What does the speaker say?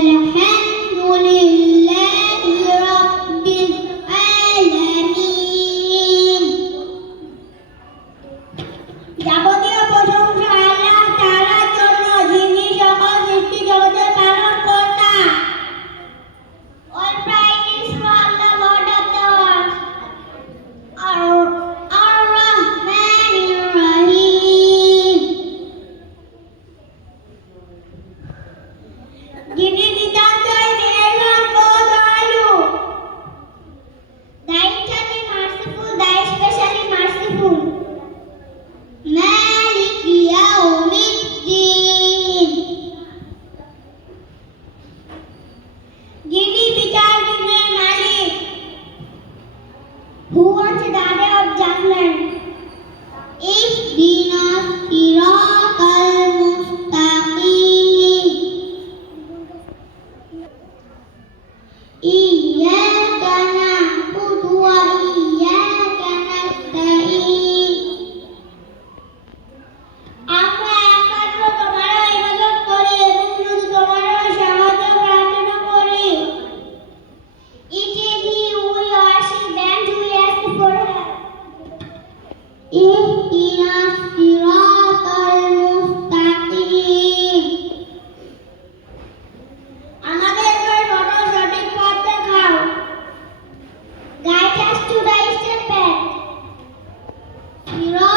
وسلم You know